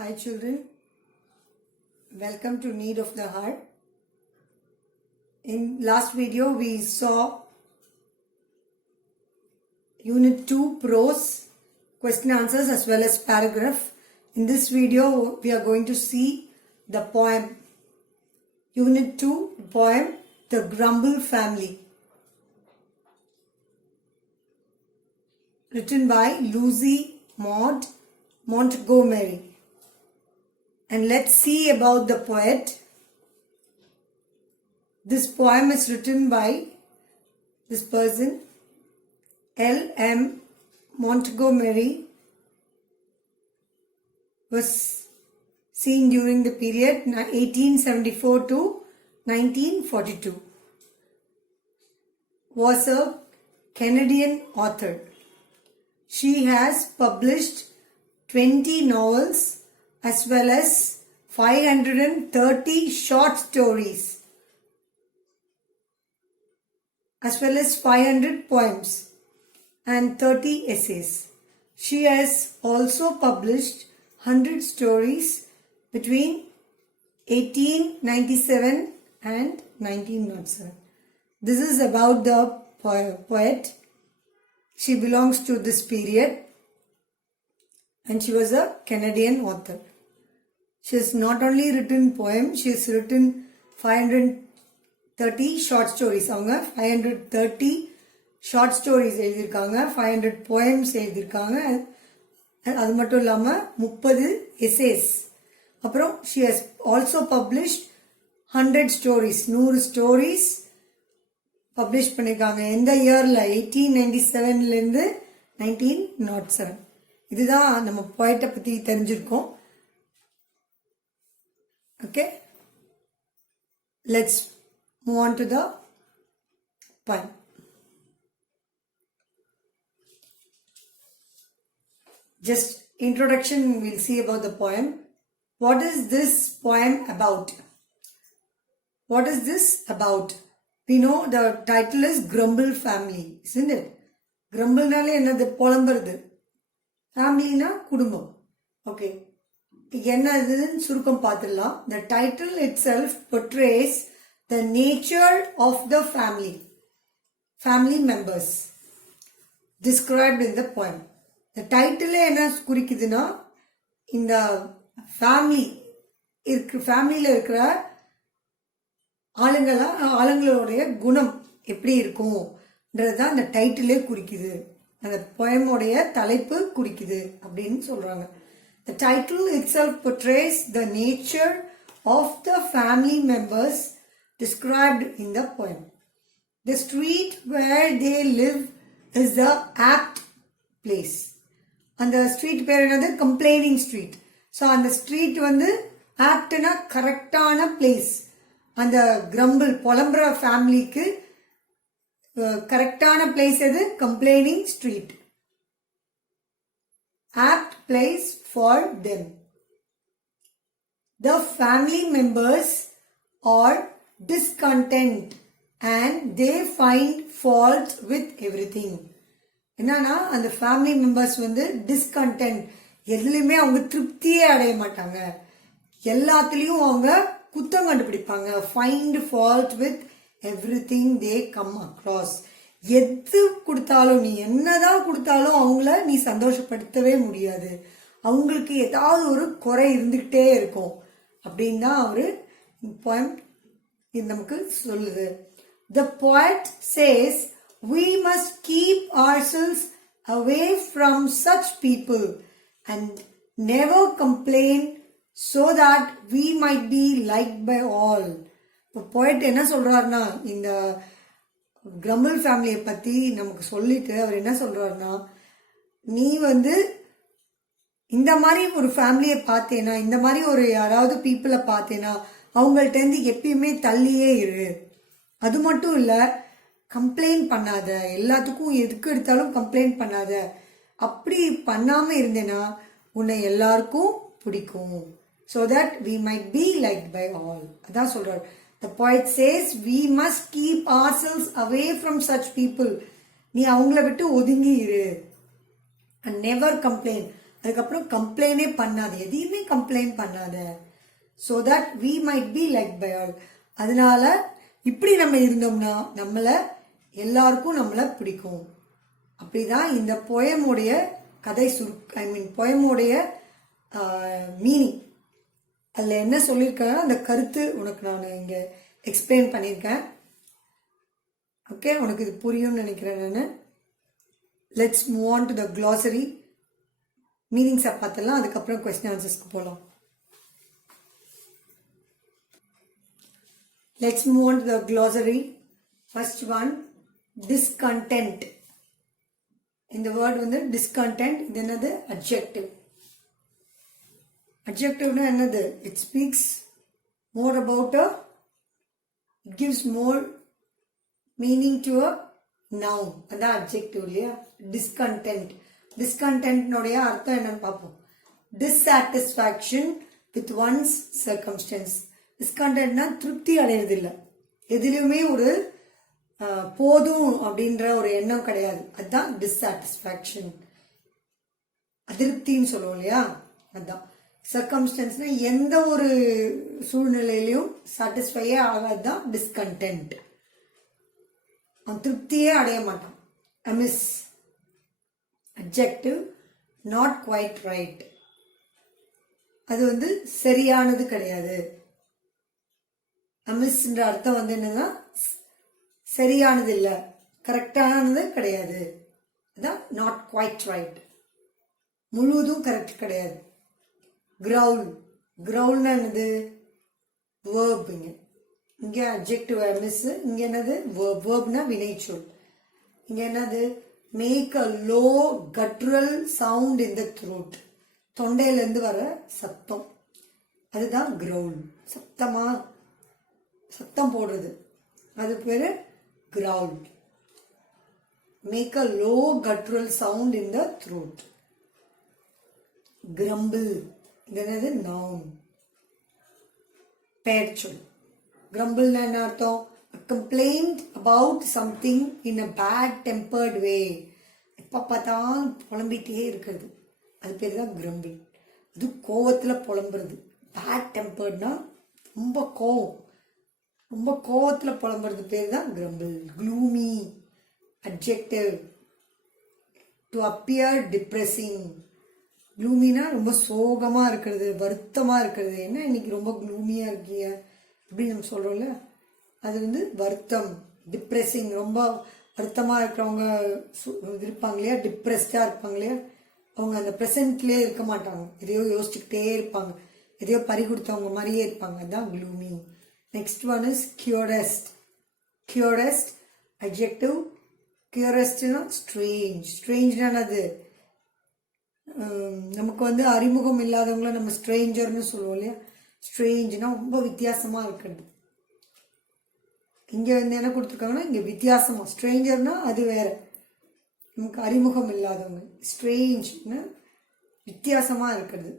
Hi children, welcome to Need of the Heart. In last video we saw Unit 2 prose, question answers as well as paragraph. In this video we are going to see the poem. Unit 2 poem, The Grumble Family. Written by Lucy Maud Montgomery. And let's see about the poet. This poem is written by this person, L.M. Montgomery, was seen during the period 1874 to 1942. Was a Canadian author. She has published 20 novels as well as 530 short stories, as well as 500 poems and 30 essays. She has also published 100 stories between 1897 and 1907. This is about the poet. She belongs to this period and she was a Canadian author. She has not only written poems, she has written 530 short stories. அவங்க 530 short stories எழுதியிருக்காங்க, 500 poems எழுதியிருக்காங்க, அது மட்டும் இல்லாமல் 30 essays. அப்புறம் she has also published 100 stories, 100 stories publish பண்ணியிருக்காங்க. எந்த இயரில்? 1897லேருந்து 1907. இதுதான் நம்ம போய்ட்டை பற்றி தெரிஞ்சிருக்கோம். Okay, let's move on to the poem. Just introduction, we'll see about the poem. What is this poem about? What is this about? We know the title is Grumble Family, isn't it? Grumble naale enadhu polamburudhu. Family na kudumbam. Okay. என்ன இதுன்னு சுருக்கம் பார்த்துடலாம். The title itself portrays the nature of the family members described in the poem. The title என்ன குறிக்குதுன்னா, இந்த ஃபேமிலியில் இருக்கிற ஆளுங்களுடைய குணம் எப்படி இருக்கும்ன்றதுதான் அந்த டைட்டிலே குறிக்குது, அந்த போயமுடைய தலைப்பு குறிக்குது அப்படின்னு சொல்றாங்க. The title itself portrays the nature of the family members described in the poem. The street where they live is the apt place. And the street பேர் என்னது? Complaining street. So அந்த street வந்து aptனா கரெக்டான place. அந்த grumble புலம்புற ஃபேமிலிக்கு கரெக்டான place எது? Complaining street. Apt place for them. The family members are discontent and they find fault with everything. என்னன்னா, அந்த ஃபேமிலி மெம்பர்ஸ் வந்து டிஸ்கண்டென்ட், எதுலையுமே அவங்க திருப்தியே அடைய மாட்டாங்க, எல்லாத்துலேயும் அவங்க குத்தம் கண்டுபிடிப்பாங்க. Find fault with everything they come across. எது கொடுத்தாலும், நீ என்னதான் கொடுத்தாலும் அவங்கள நீ சந்தோஷப்படுத்தவே முடியாது, அவங்களுக்கு ஏதாவது ஒரு குறை இருந்துகிட்டே இருக்கும் அப்படின்னு தான் அவரு போயம் நமக்கு சொல்லுது. The poet says we must keep ourselves away from such people and never complain so that we might be liked by all. இப்போ poet என்ன சொல்றாருன்னா, இந்த கிரம்பிள் ஃபேமிலியை பற்றி நமக்கு சொல்லிட்டு அவர் என்ன சொல்றாருன்னா, நீ வந்து இந்த மாதிரி ஒரு ஃபேமிலியை பார்த்தேன்னா, இந்த மாதிரி ஒரு யாராவது பீப்புளை பார்த்தேன்னா அவங்கள்ட்டேருந்து எப்பயுமே தள்ளியே இரு. அது மட்டும் இல்லை, கம்ப்ளைண்ட் பண்ணாத, எல்லாத்துக்கும் எதுக்கு எடுத்தாலும் கம்ப்ளைண்ட் பண்ணாத. அப்படி பண்ணாமல் இருந்தேன்னா உன்னை எல்லாருக்கும் பிடிக்கும். So that we might be like by all. அதான் சொல்றாரு. The poet says we must keep ourselves away from such people. நீ அவங்கள விட்டு ஒதுங்கி இரு. And never complain. அதுக்கப்புறம் கம்ப்ளைண்டே பண்ணாது, எதையுமே கம்ப்ளைண்ட் பண்ணாத. So that we might be like by all. அதனால இப்படி நம்ம இருந்தோம்னா எல்லாருக்கும் நம்மளை பிடிக்கும். அப்படிதான் இந்த போயமுடைய கதை போயமுடைய மீனிங். அதில் என்ன சொல்லியிருக்காங்க அந்த கருத்து உனக்கு நான் இங்கே எக்ஸ்பிளைன் பண்ணியிருக்கேன். ஓகே, உனக்கு இது புரியும்னு நினைக்கிறேன் நான். Let's move on to the glossary. மீனிங்ஸை பார்த்துடலாம், அதுக்கப்புறம் கொஸ்டின் ஆன்சர்ஸ்க்கு போகலாம். Let's move on to the glossary. First one, discontent. இந்த word வந்து discontent. இது என்னது? Adjective. Adjective என்னது? It speaks more about it gives more meaning to a noun. அதான் adjective இல்லையா? Discontent. Discontent நோடைய அர்த்தம் என்னன்னு பார்ப்போம். Dissatisfaction with one's circumstance. டிஸ்கண்டென்ட்னா திருப்தி அடையிறது இல்லை, எதிலுமே ஒரு போதும் அப்படின்ற ஒரு எண்ணம் கிடையாது. அதுதான் டிஸ்சாட்டிஸ்ஃபேக்ஷன், அதிருப்தின்னு சொல்லுவோம் இல்லையா, அதுதான். சர்க்கம்ஸ்டன்ஸ்னா எந்த ஒரு சூழ்நிலையிலையும் சாட்டிஸ்ஃபையே ஆகாதுதான் டிஸ்கண்டென்ட். அவன் திருப்தியே அடைய மாட்டான். Amiss adjective, not quite right. அது வந்து சரியானது கிடையாது. அமிஸ்ன்ற அர்த்தம் வந்து என்னன்னா சரியானது இல்லை, கரெக்டானது கிடையாது. அதான் நாட் குவைட் ரைட், முழுவதும் கரெக்ட் கிடையாது. கிரவுல், கிரவுல்னா என்னது? வேர்ப். இங்க அட்ஜெக்டிவ் மிஸ், இங்க என்னது? வேர்ப். வேர்ப்னா வினைச்சொல். இங்க என்னது? Make a low guttural sound in the throat. தொண்டையில இருந்து வர சத்தம், அதுதான் கிரவுல். சத்தம் போடுறது, அது பேரு growl. Make a low guttural sound in the throat. Grumble, இது என்னது? நவுன், பெயர்ச்சொல். கிரம்பிள்னா என்ன அர்த்தம்? Complaint about something in a bad tempered way. எப்ப பார்த்தாலும் புலம்பிட்டே இருக்கிறது, அது பேர் தான் கிரம்பிள். அது கோவத்துல புலம்புறது. பேட் டெம்பர்ட்னா ரொம்ப கோவம், ரொம்ப கோவத்துல புலம்புறது பேர் தான் grumble. Gloomy adjective, to appear depressing. க்ளூமினா ரொம்ப சோகமா இருக்கிறது, வருத்தமா இருக்கிறது. என்ன இன்னைக்கு ரொம்ப க்ளூமியா இருக்கீங்க அப்படின்னு நம்ம சொல்றோம்ல, அது வந்து வருத்தம். டிப்ரெசிங், ரொம்ப வருத்தமா இருக்கிறவங்க இருப்பாங்க இல்லையா, டிப்ரெஸ்டா இருப்பாங்க இல்லையா, அவங்க அந்த ப்ரெசன்ட்லேயே இருக்க மாட்டாங்க, எதையோ யோசிச்சுக்கிட்டே இருப்பாங்க, எதையோ பறி கொடுத்தவங்க மாதிரியே இருப்பாங்க. அதுதான் gloomy. Next one is curest. Curest adjective. Curest na strange. Strange என்னது? நமக்கு வந்து அறிமுகம் இல்லாதவங்கள நம்ம ஸ்ட்ரேஞ்சர்னு சொல்லுவோம் இல்லையா. ஸ்ட்ரேஞ்ச்னா ரொம்ப வித்தியாசமா இருக்கிறது. இங்க வந்து என்ன கொடுத்துருக்காங்கன்னா இங்க வித்தியாசமா. ஸ்ட்ரேஞ்சர்னா அது வேற, நமக்கு அறிமுகம் இல்லாதவங்க. ஸ்ட்ரேஞ்ச்னா வித்தியாசமா இருக்கிறது.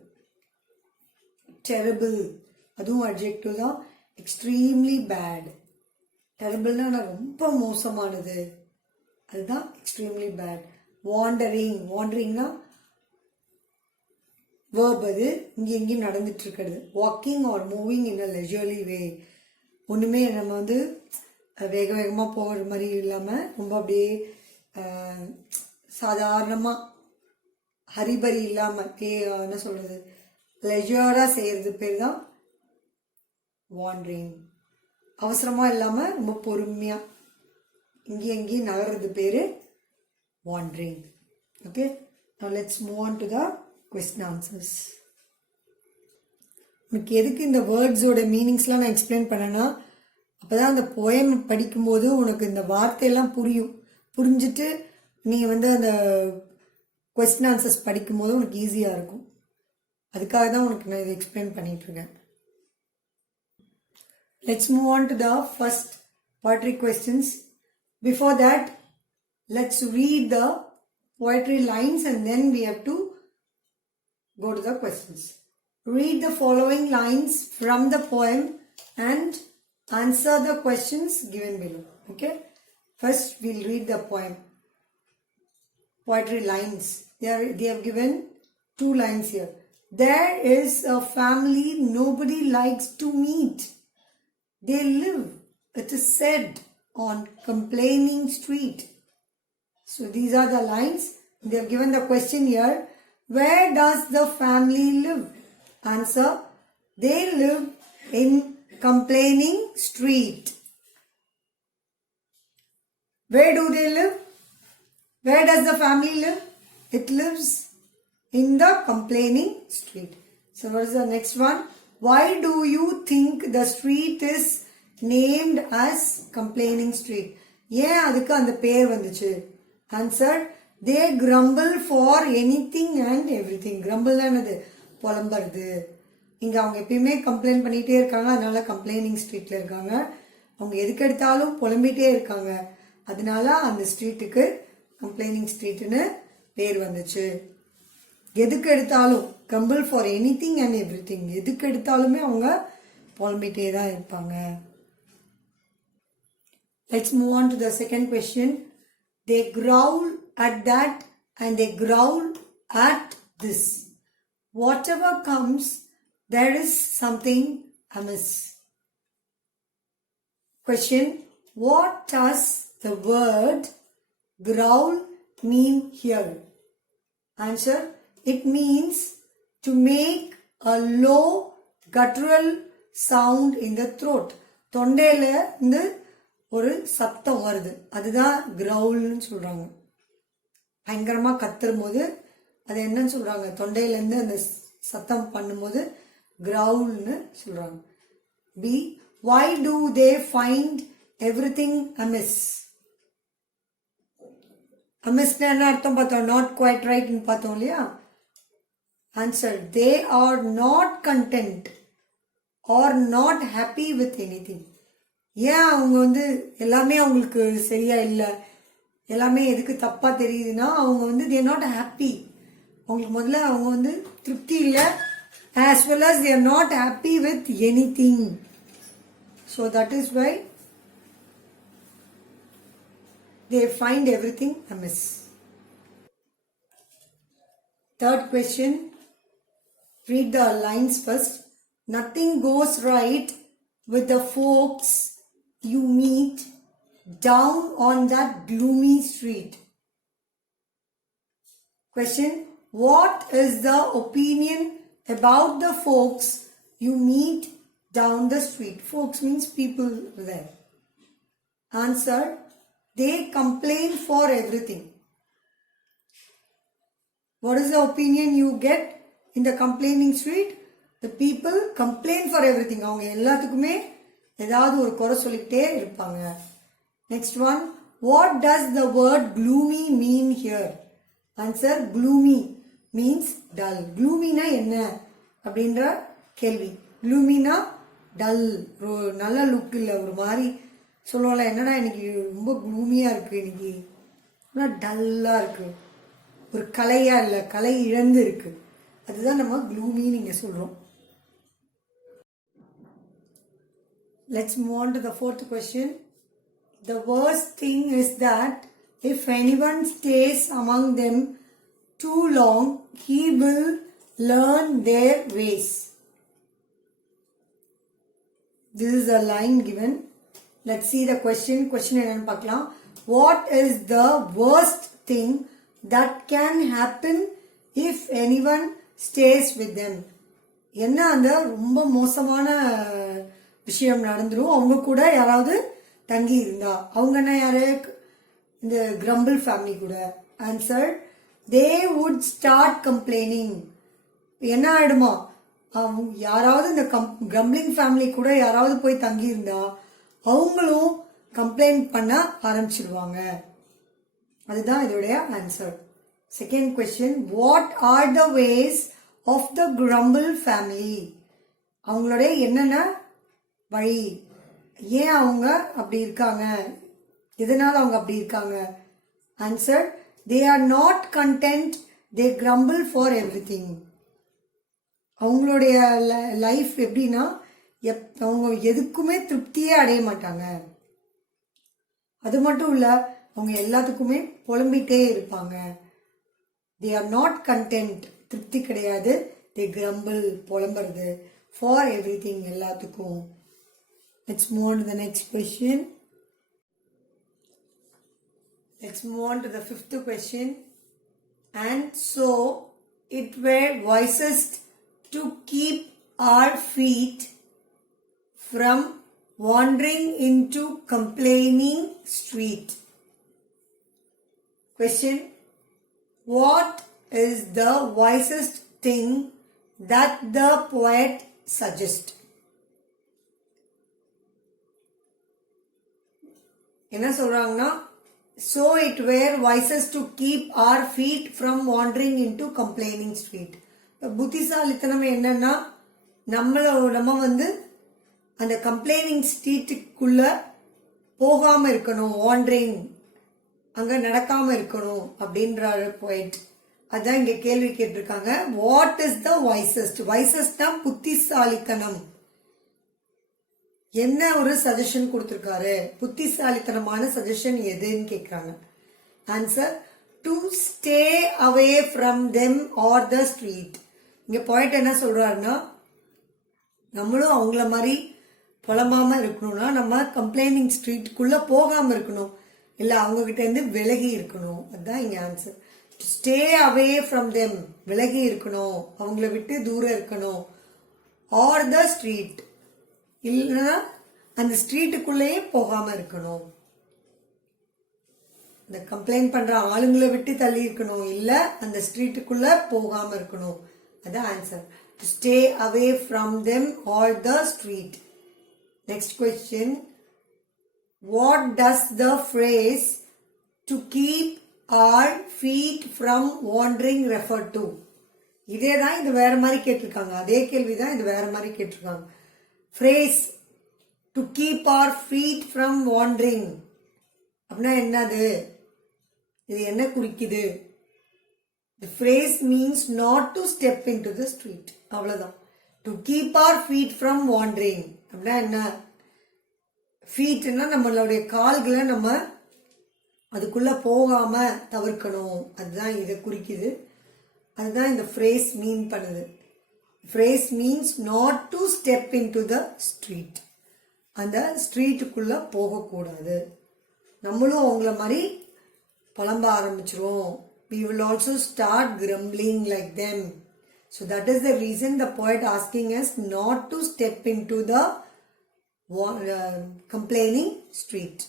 டெரிபிள், அதுவும் அட்ஜெக்டிவ் தான். Extremely bad. டெரிபிள்னா ரொம்ப மோசமானது, அதுதான் எக்ஸ்ட்ரீம்லி பேட். வாண்டரிங், வாண்டரிங்னா வேர்ப், அது இங்கே எங்கேயும் நடந்துட்டு இருக்கிறது. வாக்கிங் ஆர் மூவிங் இன் அ லெஜர்லி வே. ஒன்றுமே நம்ம வந்து வேக வேகமாக போகிற மாதிரி இல்லாமல் ரொம்ப அப்படியே சாதாரணமாக ஹரிபரி இல்லாமல் என்ன சொல்கிறது, லெஜராக செய்கிறது பேர் தான் வாண்டரிங். அவசரமாக இல்லாமல் ரொம்ப பொறுமையாக இங்கேயும் எங்கேயும் நகர்றது பேர் wandering. Okay, now let's move on to the question answers. உனக்கு எதுக்கு இந்த வேர்ட்ஸோட மீனிங்ஸ்லாம் நான் எக்ஸ்பிளைன் பண்ணேன்னா, அப்போதான் அந்த போயம் படிக்கும்போது உனக்கு இந்த வார்த்தையெல்லாம் புரியும். புரிஞ்சுட்டு நீ வந்து அந்த கொஸ்டின் ஆன்சர்ஸ் படிக்கும்போது உனக்கு ஈஸியாக இருக்கும். அதுக்காக தான் உனக்கு நான் இதை எக்ஸ்பிளைன் பண்ணிட்டு இருக்கேன். Let's move on to the first poetry questions. Before that, let's read the poetry lines and then we have to go to the questions. Read the following lines from the poem and answer the questions given below. Okay? First, we'll read the poem. Poetry lines. They have given 2 lines here. There is a family nobody likes to meet. They live, it is said, on complaining street. So these are the lines. They have given the question here. Where does the family live? Answer. They live in complaining street. Where do they live? Where does the family live? It lives in the complaining street. So what is the next one? Why do you think the street is named as complaining street? ஏன் அதுக்கு அந்த பேர் வந்துச்சு? Answer. They grumble for anything and everything. Grumble என்னது? புலம்புறது. இங்க அவங்க எப்பயுமே complaint பண்ணிட்டே இருக்காங்க, அதனால கம்ப்ளைனிங் ஸ்ட்ரீட்ல இருக்காங்க. அவங்க எதுக்கு எடுத்தாலும் புலம்பிட்டே இருக்காங்க, அதனால அந்த ஸ்ட்ரீட்டுக்கு கம்ப்ளைனிங் ஸ்ட்ரீட்னு பேர் வந்துச்சு. எதுக்கு எடுத்தாலும் grumble for anything and everything. எதுக்கு எடுத்தாலுமே அவங்க புலம்பிட்டே தான் இருப்பாங்க. Let's move on to the second question. They growl at that and they growl at this. Whatever comes, there is something amiss. Question. What does the word growl mean here? Answer. It means to make a low guttural sound in the throat. தொண்டையில இருந்து ஒரு சத்தம் வருது, அதுதான் கிரவுல்னு சொல்றாங்க. பயங்கரமா கத்தும் போது அது என்னன்னு சொல்றாங்க? தொண்டையில இருந்து அந்த சத்தம் பண்ணும்போது கிரவுல்னு சொல்றாங்க. B. Why do they find everything amiss? amiss என்ன அர்த்தம் பார்த்தோம்? not quite right ன்னு பார்த்தோம் இல்லையா? Answer. They are not content or not happy with anything. ஏன் அவங்க வந்து எல்லாமே அவங்களுக்கு சரியா இல்லை, எல்லாமே எதுக்கு தப்பா தெரியுதுன்னா அவங்க வந்து they are not happy. அவங்களுக்கு முதல்ல அவங்க வந்து திருப்தி இல்லை, as well as they are not happy with anything. So that is why they find everything amiss. Third question. Read the lines first. Nothing goes right with the folks you meet down on that gloomy street. Question. What is the opinion about the folks you meet down the street? Folks means people there. Answer. They complain for everything. What is the opinion you get in the complaining street? The people complain for everything. அவங்க எல்லாத்துக்குமே ஏதாவது ஒரு குறை சொல்லிட்டே இருப்பாங்க. Next one. What does the word gloomy mean here? Answer. Gloomy means dull. Gloomy na என்ன அப்படின்ற கேள்வி. Gloomy na dull. நல்ல லுக் இல்லை, ஒரு மாதிரி சொல்லுவோம்ல, என்னடா இன்னைக்கு ரொம்ப க்ளூமியா இருக்கு, இன்னைக்கு டல்லா இருக்கு, ஒரு கலையா இல்லை, கலை இழந்து இருக்கு, அதுதான் நம்ம க்ளூமி நீங்க சொல்றோம். Let's move on to the fourth question. The worst thing is that if anyone stays among them too long, he will learn their ways. This is a line given. Let's see the question. Question என்னன்னு பார்க்கலாம். What is the worst thing that can happen if anyone stays with them? என்ன அந்த ரொம்ப மோசமான விஷயம் நடந்துரும் அவங்க கூட யாராவது தங்கி இருந்தா? அவங்க என்ன யாரு? இந்த கிரம்பிள் ஃபேமிலி கூட. Answer. They would start complaining. என்ன ஆயிடுமா? யாராவது இந்த கிரம்பிளிங் ஃபேமிலி கூட யாராவது போய் தங்கி இருந்தா அவங்களும் கம்ப்ளைண்ட் பண்ண ஆரம்பிச்சிடுவாங்க. அதுதான் இதோடைய answer. Second question. What are the ways of the Grumble family? அவங்களுடைய என்னென்ன வழி, ஏன் அவங்க அப்படி இருக்காங்க, எதனால அவங்க அப்படி இருக்காங்க? Answer. They are not content, they crumble for everything. அவங்களுடைய லைஃப் எப்படின்னா அவங்க எதுக்குமே திருப்தியே அடைய மாட்டாங்க. அது மட்டும் இல்ல, அவங்க எல்லாத்துக்குமே புலம்பிட்டே இருப்பாங்க. They are not content. திருப்தி கிடையாது. they grumble புலம்புறது for everything எல்லாத்துக்கும். Let's move on to the next question. Let's move on to the fifth question. And so it were wisest to keep our feet from wandering into complaining street. Question. What is the wisest thing that the poet suggests? என்ன சொல்றாங்கன்னா, so it were wisest to keep our feet from wandering into complaining street. புத்திசாலித்தனம் என்னன்னா, நம்ம வந்து அந்த complaining ஸ்ட்ரீட்டுக்குள்ள போகாம இருக்கணும், wandering அங்க நடக்காம இருக்கணும் அப்படின்ற பாயிண்ட். அதான் இங்க கேள்வி கேட்டிருக்காங்க. What is the wisest? வைசஸ்ட்னா புத்திசாலித்தனம். என்ன ஒரு சஜஷன் கொடுத்திருக்காரு? புத்திசாலித்தனமான சஜஷன் எதுன்னு கேக்குறாங்க. Answer, to stay away from them or the street. இங்க பாயிண்ட் என்ன சொல்றாருன்னா, நம்மளும் அவங்கள மாதிரி புலம்பாம இருக்கணும்னா நம்ம கம்ப்ளைனிங் ஸ்ட்ரீட்டுக்குள்ள போகாம இருக்கணும், இல்ல அவங்க கிட்ட இருந்து விலகி இருக்கணும். அதுதான் இங்க answer. Stay away from them, விலகி இருக்கணும், அவங்கள விட்டு தூரம் இருக்கணும். ஆர் த ஸ்ட்ரீட், இல்லைன்னா அந்த ஸ்ட்ரீட்டுக்குள்ளேயே போகாம இருக்கணும். இந்த கம்ப்ளைண்ட் பண்ற ஆளுங்களை விட்டு தள்ளி இருக்கணும், இல்ல அந்த ஸ்ட்ரீட்டுக்குள்ள போகாம இருக்கணும். அதான் answer. To stay away from them or the street. Next question. What does the phrase to keep our feet from wandering refer to? இதே தான் இது வேற மாதிரி கேட்டிருக்காங்க. அதே கேள்விதான் இது வேற மாதிரி கேட்டிருக்காங்க. Phrase to keep our feet from wandering அப்படின்னா என்னது? இது என்ன குறிக்குது? The phrase means not to step into the street. அவ்வளவுதான். To keep our feet from wandering அப்படின்னா என்ன? ஃபீட்னா நம்மளுடைய கால்களை நம்ம அதுக்குள்ள போகாம தவிர்க்கணும், அதுதான் இதை குறிக்குது. அதுதான் இந்த phrase மீன் பண்ணுது. Phrase means not to step into the street. அந்த ஸ்ட்ரீட்டுக்குள்ள போகக்கூடாது. நம்மளும் அவங்கள மாதிரி புலம்ப ஆரம்பிச்சிரும். We will also start grumbling like them. So that is the reason the poet asking us not to step into the complaining street.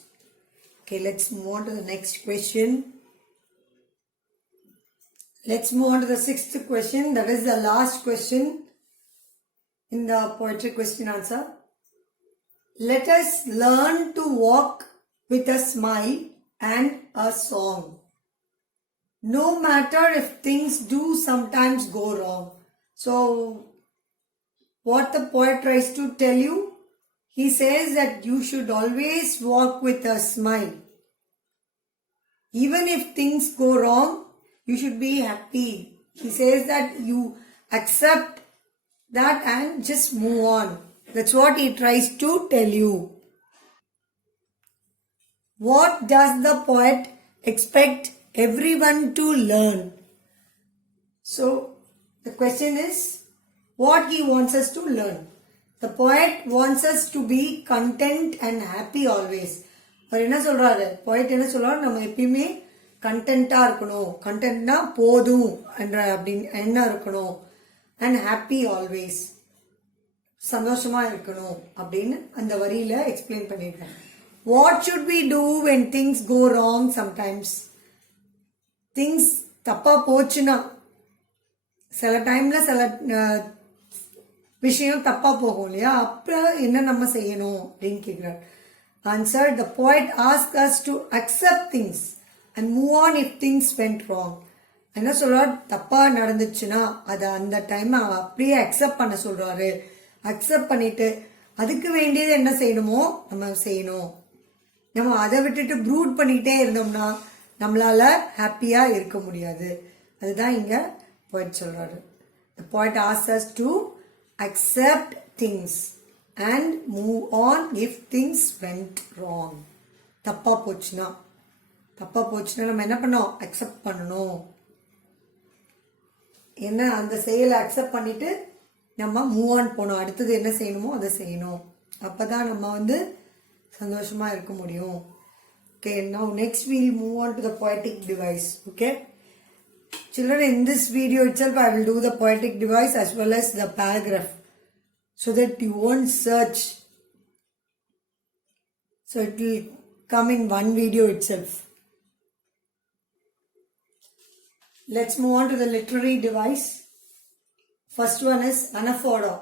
Okay, let's move on to the next question. Let's move on to the sixth question. That is the last question in the poetry question answer. Let us learn to walk with a smile and a song, no matter if things do sometimes go wrong. So what the poet tries to tell you, he says that you should always walk with a smile. Even if things go wrong, you should be happy. He says that you accept that and just move on. That's what he tries to tell you. What does the poet expect everyone to learn? So the question is what he wants us to learn. The poet wants us to be content and happy always. அவர் என்ன சொல்றாரு? poet என்ன சொல்றாரு? நம்ம எப்பயுமே கண்டென்ட்டா இருக்கணும். கண்டென்ட்னா போதும் என்ற அப்படின்னு என்ன இருக்கணும். and happy always, சந்தோஷமா இருக்கணும் அப்படின்னு அந்த வரியில எக்ஸ்பிளைன் பண்ணிருக்காங்க. What should we do when things go wrong sometimes? Things தப்பா போச்சுன்னா, சில டைம்ல சில விஷயம் தப்பா போகும் இல்லையா, அப்ப என்ன நம்ம செய்யணும் அப்படின்னு கேட்கிறார். Answer, the poet asks us to accept things and move on if things went wrong. என்ன சொல்றாரு? தப்பா நடந்துச்சுன்னா அதை அந்த டைம் அப்படியே அக்செப்ட் பண்ண சொல்றாரு. அக்செப்ட் பண்ணிட்டு அதுக்கு வேண்டியது என்ன செய்யணுமோ நம்ம செய்யணும். நம்ம அதை விட்டுட்டு ப்ரூட் பண்ணிட்டே இருந்தோம்னா நம்மளால ஹாப்பியா இருக்க முடியாது. அதுதான் இங்க poet சொல்றாரு. The poet asks us to accept things and move on if things went wrong. தப்பா போச்சுன்னா நம்ம என்ன பண்ணோம்? அக்செப்ட் பண்ணணும். என்ன அந்த செயலை அக்செப்ட் பண்ணிட்டு நம்ம மூவ் ஆன் போகணும். அடுத்தது என்ன செய்யணுமோ அதை செய்யணும். அப்பதான் நம்ம வந்து சந்தோஷமா இருக்க முடியும். Okay, now next we'll move on to the poetic device. Okay, children, in this video itself I will do the poetic device as well as the paragraph so that you won't search. So it will come in one video itself. Let's move on to the literary device. First one is anaphora.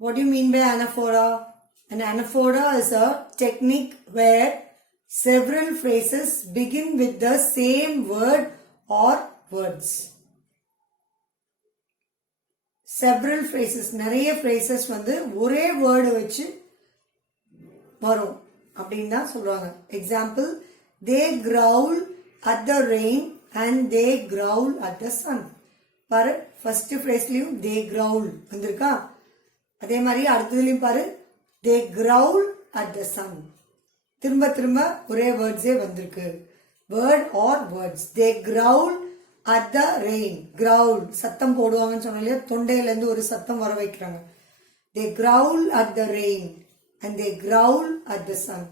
What do you mean by anaphora? An anaphora is a technique where several phrases begin with the same word or words. Several phrases, நிறைய phrases வந்து ஒரே word வச்சு வரும் அப்படின்னு தான் சொல்றாங்க. Example, they growl at the rain and they growl at the sun. பாரு, first phrase-லயும் they growl வந்திருக்கா. அதே மாதிரி அடுத்ததுலயும் பாரு, they growl at the sun. திரும்ப திரும்ப ஒரே வேர்ட்ஸே வந்திருக்கு. Word or words. they growl at the rain. growl சத்தம் போடுவாங்கன்னு சொன்னாலே தொண்டையில இருந்து ஒரு சத்தம் வர வைக்கிறாங்க. they growl at the rain and they growl at the sun.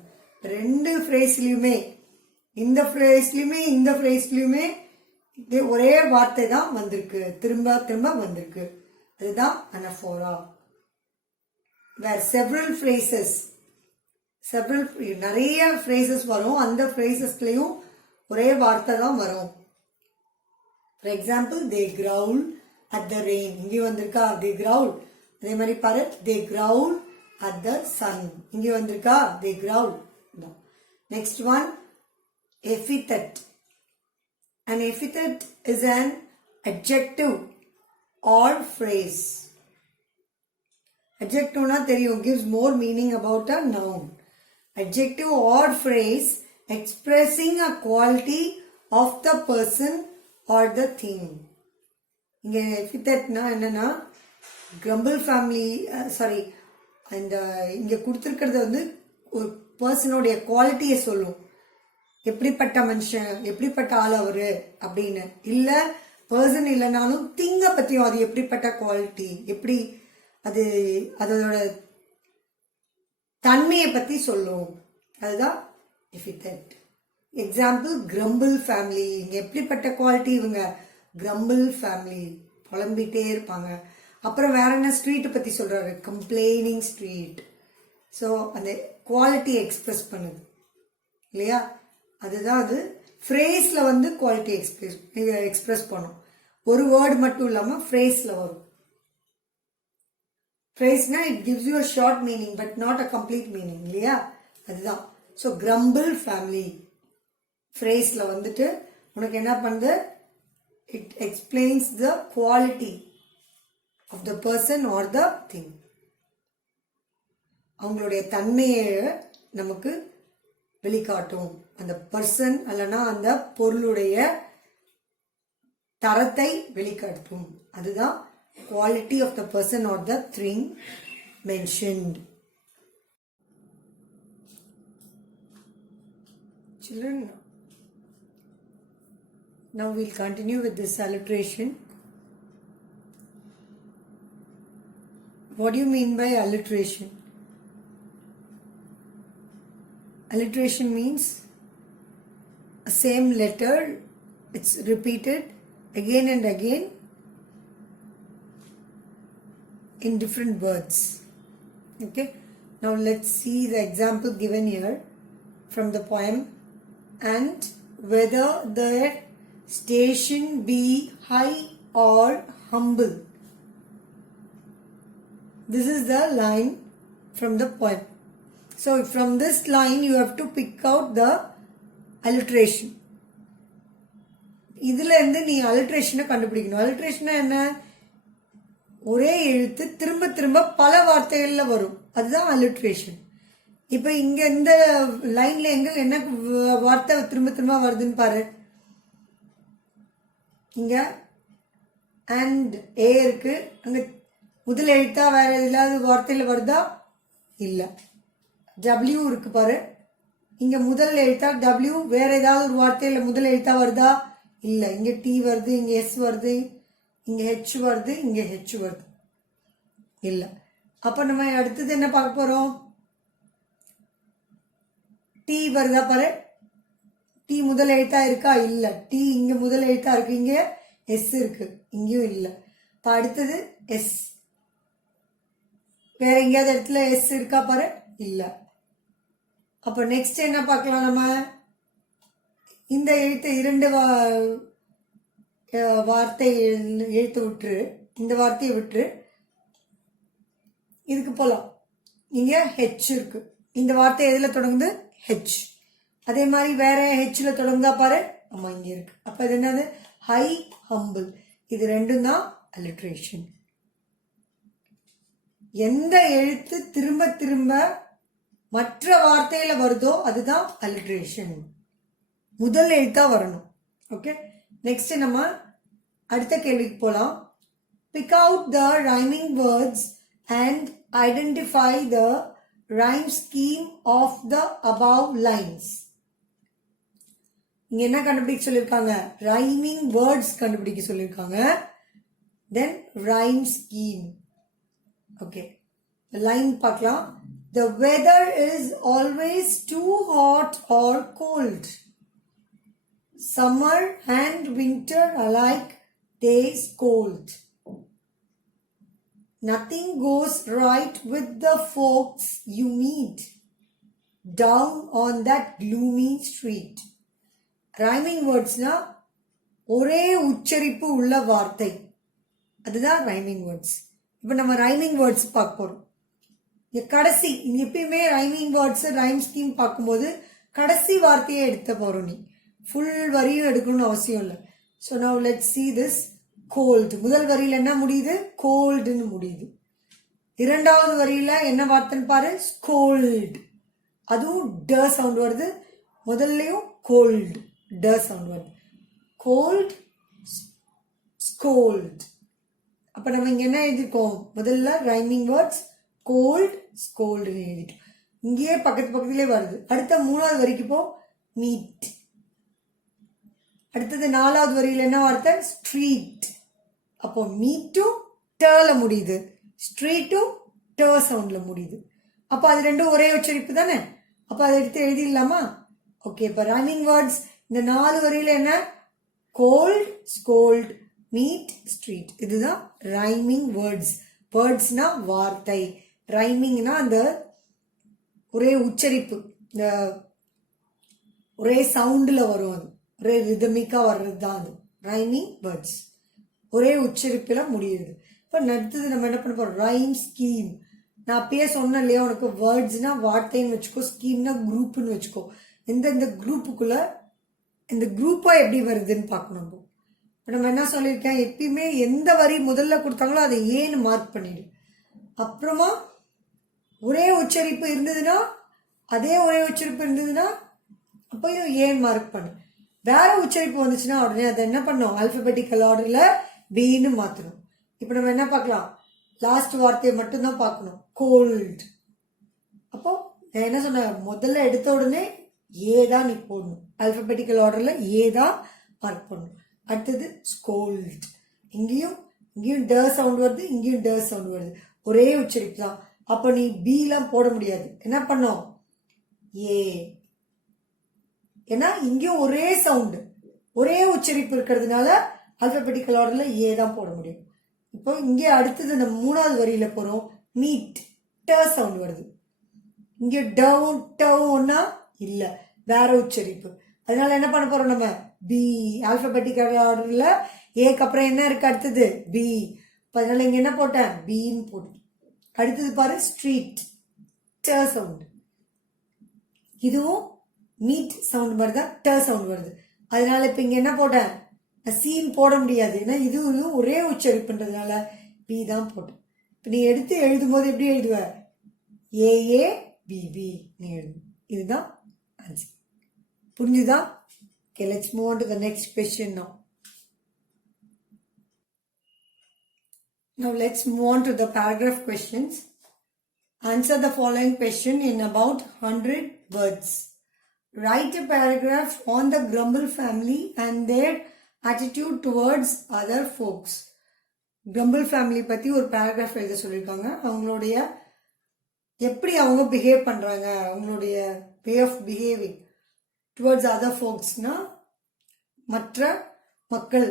ரெண்டு ஃப்ரேஸ்லயுமே, இந்த ஃப்ரேஸ்லயுமே இந்த ஃப்ரேஸ்லயுமே ஒரே வார்த்தை தான் வந்திருக்கு, திரும்ப திரும்ப வந்திருக்கு. அதுதான் anaphora. where several phrases, நிறைய phrases வரும். அந்த phrasesலயும் ஒரே வார்த்தை தான் வரும். For example, they growl at the rain. இங்க வந்திருக்கா they growl. அதே மாதிரி பாரு, they growl at the sun. இங்க வந்திருக்கா they growl. Next one, epithet. An epithet is an adjective or phrase. Adjective na தெரியும், gives more meaning about a noun. Adjective or phrase expressing a quality of the person or the thing. இங்க epithet na என்னன்னா Grumble family, sorry, and இங்க கொடுத்திருக்கிறது வந்து ஒரு பர்சனோட குவாலிட்டியை சொல்லும். எப்படிப்பட்ட மனுஷன், எப்படிப்பட்ட ஆள் அவரு அப்படின்னு. இல்ல பர்சன் இல்லைனாலும் திங்க பத்தியும் அது எப்படிப்பட்ட குவாலிட்டி, எப்படி அது அதோட தன்மையை பத்தி சொல்லும். அதுதான் epithet. Example, Grumble family. இங்க எப்படிப்பட்ட குவாலிட்டி இவங்க? Grumble family. புலம்பிட்டே இருப்பாங்க. அப்புறம் வேற என்ன ஸ்ட்ரீட் பத்தி சொல்றாரு? Complaining street. ஸோ அந்த குவாலிட்டி எக்ஸ்பிரஸ் பண்ணுது இல்லையா? அதுதான் அது. ஃப்ரேஸ்ல வந்து குவாலிட்டி எக்ஸ்பிரஸ் பண்ணும். ஒரு வேர்டு மட்டும் இல்லாம ஃப்ரேஸ்ல வரும். ஃப்ரேஸ்னா it gives you a short meaning but not a complete meaning இல்லையா? அதுதான். ஸோ Grumble family ஃப்ரேஸ்ல வந்துட்டு உனக்கு என்ன பண்ணுது? It explains the quality of the person or the thing. அவங்களுடைய தன்மையை நமக்கு வெளிக்காட்டும். அந்த பர்சன் அல்லனா அந்த பொருளுடைய தரத்தை வெளிக்காட்டும். அதுதான் quality of the person or the thing mentioned. Children, now we'll continue with this alliteration. What do you mean by alliteration? Alliteration means a same letter, it's repeated again and again in different words. Okay, now let's see the example given here from the poem. And whether the station be high or humble. This is the line from the poem. So from this line you have to pick out the alliteration. இதுல இருந்து நீ alliteration கண்டுபிடிக்கணும். alliteration என்ன? ஒரே எழுத்து திரும்ப திரும்ப பல வார்த்தைகள்ல வரும். அதுதான் alliteration. இப்ப இங்க இந்த லைன்ல எங்க என்ன வார்த்தை திரும்ப திரும்ப வருதுன்னு பாரு. இங்க and a இருக்கு. அங்க முதல் எழுத்தா வேற ஏதாவது வார்த்தையில வருதா? இல்ல. W இருக்கு பாரு. இங்க முதல் எழுத்தா W வேற ஏதாவது ஒரு வார்த்தையில முதல் எழுத்தா வருதா? இல்ல. இங்க T வருது, இங்க S வருது, இங்க H வருது, இங்க H வருது. இல்ல. அப்ப நம்ம அடுத்தது என்ன பார்க்க போறோம்? T வருதா பாரு. T முதல் எழுத்தா இருக்கா? இல்ல. T இங்க முதல் எழுத்தா இருக்கு. இங்க S இருக்கு. இங்கேயும் இல்ல. இப்ப அடுத்தது S. வேற எங்கேயாவது இடத்துல S இருக்கா பாரு? இல்ல. அப்ப நெக்ஸ்ட் என்ன பார்க்கலாம் நம்ம? இந்த எழுத்து இரண்டு வார்த்தை எழுத்து விட்டுரு, இந்த வார்த்தையை விட்டுரு, இதுக்கு போலாம். இங்க H இருக்கு. இந்த வார்த்தை எதுல தொடங்குது? H. அதே மாதிரி வேற Hல தொடங்குதா பாரு. ஆமா, இங்க இருக்கு. அப்ப இது என்னது? High, humble. இது ரெண்டும் தான் அலிட்ரேஷன். எந்த எழுத்து திரும்ப திரும்ப மற்ற வார்த்தையில வருதோ அதுதான் அலிட்ரேஷன். முதல் எழுத்தா வரணும். ஓகே, நெக்ஸ்ட் நம்ம அடுத்த கேள்விக்கு போலாம். Pick out the rhyming words and identify the rhyme scheme of the above lines. இங்க என்ன கண்டுபிடிக்க சொல்லிருக்காங்க? rhyming words கண்டுபிடிக்க சொல்லிருக்காங்க. then rhyme scheme. okay, line பார்க்கலாம். The weather is always too hot or cold. Summer and winter alike they scold. Nothing goes right with the folks you meet down on that gloomy street. Rhyming words na ஒரே உச்சரிப்பு உள்ள வார்த்தை, அதுதான் rhyming words. இப்போ நம்ம rhyming words பார்க்க போறோம். கடைசி எப்பயுமே rhyming words rhyme scheme பார்க்கும்போது கடைசி வார்த்தையை எடுத்த போறோம். நீ ஃபுல் வரியும் எடுக்கணும்னு அவசியம் இல்லை. So now let's see this. Cold முதல் வரியில என்ன முடியுது? கோல்டுன்னு முடியுது. இரண்டாவது வரியில என்ன வார்த்தைன்னு பாரு? ஸ்கோல்டு. அதுவும் ட சவுண்ட் வருது. முதல்லயும் கோல்டு ட சவுண்ட் வருது. Cold, scold. அப்ப நம்ம இங்க என்ன எழுதிருக்கோம்? முதல்ல ரைமிங் வேர்ட்ஸ் கோல்ட், ஸ்கோல்டு எழுதிட்டோம். இங்கேயே பக்கத்துலேயே வருது. அடுத்த மூணாவது வரிக்கு போ, மீட். அடுத்தது நாலாவது வரியில என்ன வார்த்தை? ஸ்ட்ரீட். அப்போ மீட்டும் டல முடியுது, ஸ்ட்ரீட்டும் ட சவுண்ட்ல முடியுது. அப்போ அது ரெண்டும் ஒரே உச்சரிப்பு தானே. அப்போ அதை எடுத்து எழுதிடலாமா? ஓகே, இப்போ ரைமிங் வேர்ட்ஸ் இந்த 4 வரியில என்ன? Cold, scold, meet, street. இதுதான் ரைமிங் வேர்ட்ஸ். வேர்ட்ஸ்னா வார்த்தை, ரைமிங்னா அந்த ஒரே உச்சரிப்பு, இந்த ஒரே சவுண்டில் வரும், அது ஒரே ரிதமிக்கா வர்றது தான் அது ரைமிங் வேர்ட்ஸ். ஒரே உச்சரிப்பில் முடியுது. இப்போ அடுத்தது நம்ம என்ன பண்ண போறோம்? Rhyme scheme. நான் அப்பயே சொன்னேன் இல்லையா, உனக்கு வேர்ட்ஸ்னா வார்த்தைன்னு வச்சுக்கோ, ஸ்கீம்னா குரூப்னு வச்சுக்கோ. இந்த குரூப்புக்குள்ள இந்த குரூப்பா எப்படி வருதுன்னு பார்க்கணும். இப்போ நம்ம என்ன சொல்லியிருக்கேன்? எப்பயுமே எந்த வரி முதல்ல கொடுத்தாங்களோ அதை ஏன்னு மார்க் பண்ணிடு. அப்புறமா ஒரே உச்சரிப்பு இருந்ததுன்னா, அதே ஒரே உச்சரிப்பு இருந்ததுன்னா அப்பயும் ஏன் மார்க் பண்ணு. வேற உச்சரிப்பு வந்துச்சுன்னா உடனே அதை என்ன பண்ணோம்? ஆல்பபெட்டிக்கல் ஆர்டர்ல பின்னு மாத்தணும். இப்போ நம்ம என்ன பார்க்கலாம்? லாஸ்ட் வார்த்தையை மட்டும்தான் பார்க்கணும். கோல்ட். அப்போ நான் என்ன சொன்னேன்? முதல்ல எடுத்த உடனே ஏ தான் நீ போடணும். ஆல்பபெட்டிக்கல் ஆர்டர்ல ஏ தான் மார்க் பண்ணணும். அடுத்தது ஸ்கோல்ட். இங்கேயும் ட சவுண்ட் வருது, இங்கேயும் ட சவுண்ட் வருது. ஒரே உச்சரிப்பு தான். அப்போ நீ பி எல்லாம் போட முடியாது. என்ன பண்ணோம்? ஏ. ஏன்னா இங்கேயும் ஒரே சவுண்டு, ஒரே உச்சரிப்பு இருக்கிறதுனால ஆல்பபெட்டிக்கல் ஆர்டர்ல ஏ தான் போட முடியும். இப்போ இங்கே அடுத்தது நம்ம மூணாவது வரியில போறோம். மீட், ட சவுண்ட் வருது. இங்க டவுன் டவுன்னா இல்ல, வேற உச்சரிப்பு. அதனால என்ன பண்ண போறோம்? நம்ம பி. ஆல்பபெட்டிக்கல் ஆர்டர்ல ஏக்கு அப்புறம் என்ன இருக்கு? அடுத்தது பி. அதனால இங்க என்ன போட்டேன்? பின்னு போட்டு. அடுத்தது பாரு, ஸ்ட்ரீட், ட சவுண்ட். இதுவும் மீட் சவுண்ட் வருதா? ட சவுண்ட் வருது. அதனால இப்ப இங்க என்ன போட்டேன்? சீன் போட முடியாது. ஏன்னா இதுவும் ஒரே உச்சரிப்புன்றதுனால பி தான் போட்டேன். இப்ப நீ எடுத்து எழுதும் போது எப்படி எழுதுவ? ஏஏ பிபி நீ எழுது. இதுதான் ஆன்சர். புரிஞ்சுதா? Okay, let's move on to the next question now. Now let's move on to the paragraph questions. Answer the following question in about 100 words. Write a paragraph on the Grumble family and their attitude towards other folks. Grumble family பத்தி ஒரு paragraph எழுத சொல்லியிருக்காங்க. அவங்களுடைய எப்படி அவங்க behave பண்றாங்க, அவங்களுடைய way of behaving towards other folksனா மற்ற மக்கள்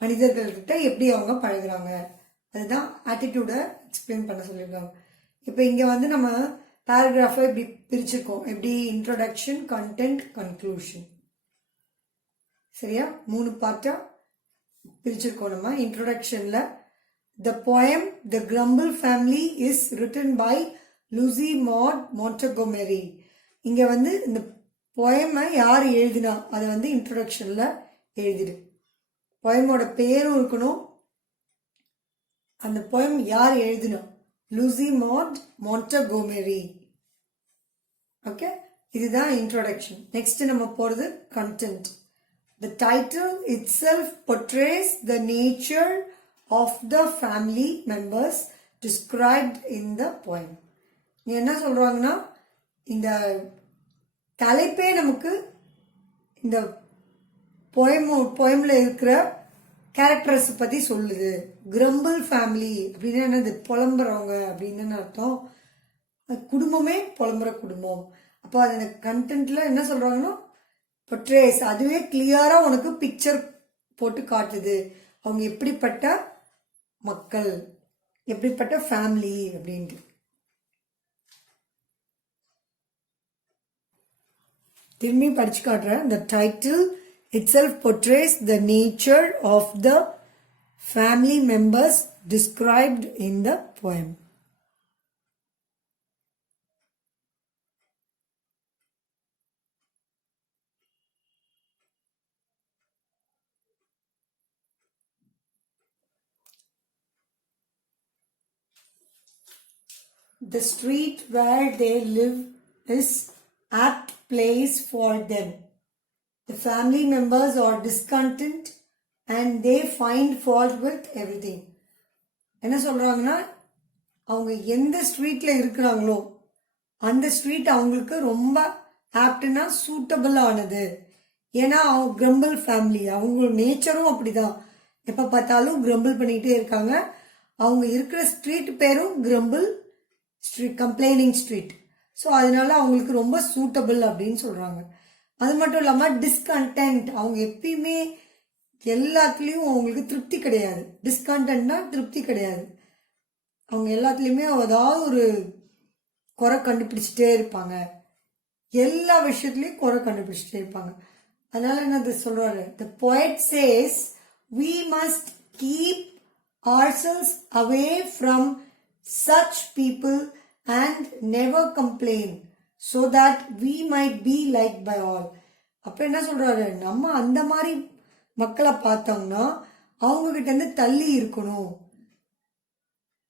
மனிதர்கள்கிட்ட எப்படி அவங்க பழகுறாங்க, அதுதான் ஆட்டிடியூடை எக்ஸ்பிளைன் பண்ண சொல்லியிருக்காங்க. இப்போ இங்க வந்து நம்ம பேராகிராஃபை இப்படி பிரிச்சிருக்கோம். எப்படி இன்ட்ரோடக்ஷன், கண்டென்ட், கன்க்ளூஷன். சரியா, 3 பார்ட்டா பிரிச்சிருக்கோம் நம்ம. இன்ட்ரோடக்ஷன்ல the poem The Grumble Family is written by Lucy Maud Montgomery. இங்க வந்து இந்த போயமை யார் எழுதினா அதை வந்து இன்ட்ரோடக்ஷன்ல எழுதிடு. போயமோட பேரும் இருக்கணும், அந்த போயம் யார் எழுதினா, லூசி மாட் மாண்டகோமெரி. ஓகே, இதுதான் இன்ட்ரோடக்ஷன். நெக்ஸ்ட் நம்ம போறது content. The title itself portrays the nature of the family members described in the poem. என்ன சொல்றாங்கன்னா, இந்த தலைப்பே நமக்கு இந்த போயம்ல இருக்கிற கேரக்டர்ஸ் பத்தி சொல்லுது. கிரம்பிள் ஃபேமிலி அப்படின்னா என்னது, புலம்புறவங்க அப்படின்னு அர்த்தம். குடும்பமே புலம்புற குடும்பம். அப்போ அது கண்டென்ட்ல என்ன சொல்றாங்கன்னா, பொட்ரேஸ், அதுவே கிளியரா உனக்கு பிக்சர் போட்டு காட்டுது அவங்க எப்படிப்பட்ட மக்கள், எப்படிப்பட்ட ஃபேமிலி அப்படின்ட்டு. திரும்பி படிச்சு காட்டுறேன். The title itself portrays the nature of the family members described in the poem. The street where they live is apt place for them. The family members are discontent and they find fault with everything. என்ன சொல்றாங்கன்னா, அவங்க எந்த ஸ்ட்ரீட்ல இருக்கிறாங்களோ அந்த street அவங்களுக்கு ரொம்ப ஆப்ட்னா suitable ஆனது. ஏன்னா அவங்க கிரம்பிள் ஃபேமிலி, அவங்க நேச்சரும் அப்படிதான், எப்ப பார்த்தாலும் கிரம்பிள் பண்ணிக்கிட்டே இருக்காங்க. அவங்க இருக்கிற ஸ்ட்ரீட் பேரும் crumble street, complaining street. So அதனால அவங்களுக்கு ரொம்ப சூட்டபிள் அப்படின்னு சொல்றாங்க. அது மட்டும் இல்லாம டிஸ்கண்டென்ட், அவங்க எப்பயுமே எல்லாத்துலயும் அவங்களுக்கு திருப்தி கிடையாது. டிஸ்கண்டென்ட்னா திருப்தி கிடையாது, அவங்க எல்லாத்துலயுமே ஏதாவது ஒரு குறை கண்டுபிடிச்சிட்டே இருப்பாங்க, எல்லா விஷயத்துலயும் குறை கண்டுபிடிச்சிட்டே இருப்பாங்க. அதனால என்னது சொல்றாரு, the poet says we must keep ourselves away from such people and never complain so that we might be liked by all. அப்ப என்ன சொல்றாரு, நம்ம அந்த மாதிரி மக்களை பார்த்தோம்னா அவங்க கிட்ட இருந்து தள்ளி இருக்கணும்.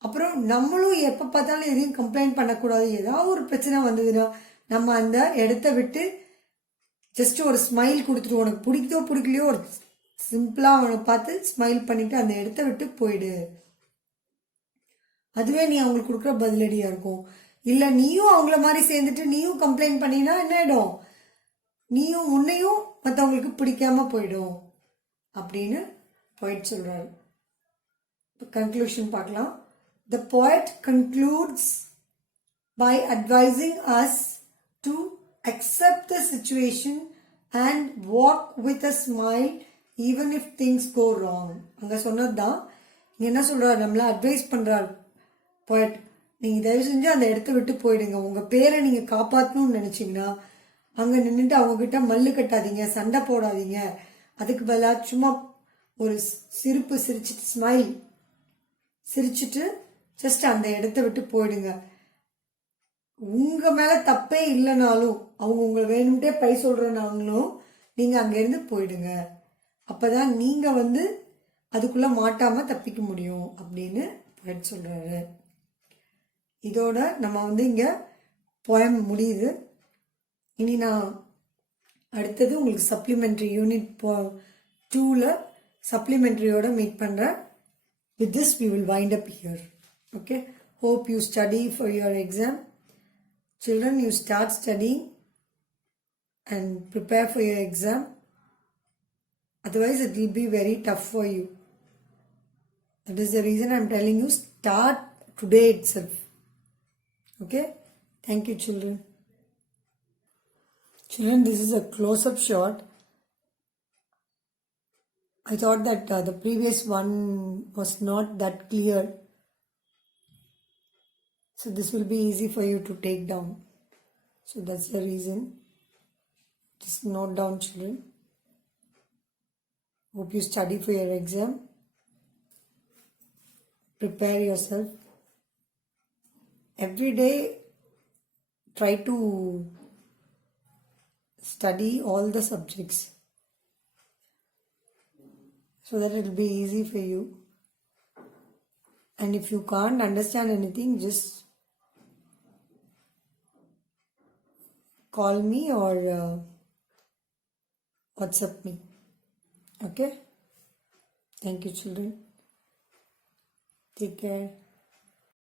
அப்புறம் நம்மளும் எப்ப பார்த்தாலும் எதையும் கம்ப்ளைண்ட் பண்ணக்கூடாது. ஏதாவது ஒரு பிரச்சனை வந்ததுன்னா நம்ம அந்த இடத்த விட்டு ஜஸ்ட் ஒரு ஸ்மைல் கொடுத்துட்டு, உனக்கு பிடிக்குதோ பிடிக்கலையோ ஒரு சிம்பிளா அவனை பார்த்து ஸ்மைல் பண்ணிட்டு அந்த இடத்த விட்டு போயிடு. அதுவே நீ அவங்களுக்கு கொடுக்குற பதிலடியா இருக்கும். இல்ல நீயும் அவங்கள மாதிரி சேர்ந்துட்டு நீயும் கம்ப்ளைண்ட் பண்ணினா என்ன ஆயிடும், நீயும் உன்னையும் மற்றவங்களுக்கு பிடிக்காம போயிடும் அப்படின்னு போயிட் சொல்றாரு. கன்க்ளூஷன் பார்க்கலாம். The poet concludes by advising us to accept the situation and walk with a smile even if things go wrong. அங்க சொன்னதுதான் என்ன சொல்றாரு, நம்மள அட்வைஸ் பண்றாரு poet. நீங்க தயவு செஞ்சு அந்த இடத்த விட்டு போயிடுங்க. உங்க பேரை நீங்க காப்பாற்றணும்னு நினைச்சீங்கன்னா அங்க நின்றுட்டு அவங்க கிட்ட மல்லு கட்டாதீங்க, சண்டை போடாதீங்க. அதுக்கு பதிலாக சும்மா ஒரு சிரிப்பு சிரிச்சிட்டு, ஸ்மைல் சிரிச்சிட்டு ஜஸ்ட் அந்த இடத்த விட்டு போயிடுங்க. உங்க மேல தப்பே இல்லைனாலும், அவங்க உங்களை வேணும்ட்டே பை சொல்றனாங்களும் நீங்க அங்க இருந்து போயிடுங்க. அப்பதான் நீங்க வந்து அதுக்குள்ள மாட்டாம தப்பிக்க முடியும் அப்படின்னு போயிட்டு சொல்றாரு. இதோட நம்ம வந்து இங்க போயம் முடியுது. இனி நான் அடுத்தது உங்களுக்கு சப்ளிமெண்ட்ரி யூனிட் 2ல சப்ளிமெண்ட்ரியோட மீட் பண்றேன். With this we will wind up here. Okay, hope you study for your exam. Children, you start studying and prepare for your exam. Otherwise it will be very tough for you. That is the reason I am telling you, start today itself. Okay? Thank you, children. Children, this is a close-up shot. I thought that the previous one was not that clear. So this will be easy for you to take down. So that's the reason. Just note down, children. Hope you study for your exam. Prepare yourself. Every day, try to study all the subjects so that it will be easy for you. And if you can't understand anything, just call me or WhatsApp me. Okay? Thank you, children. Take care.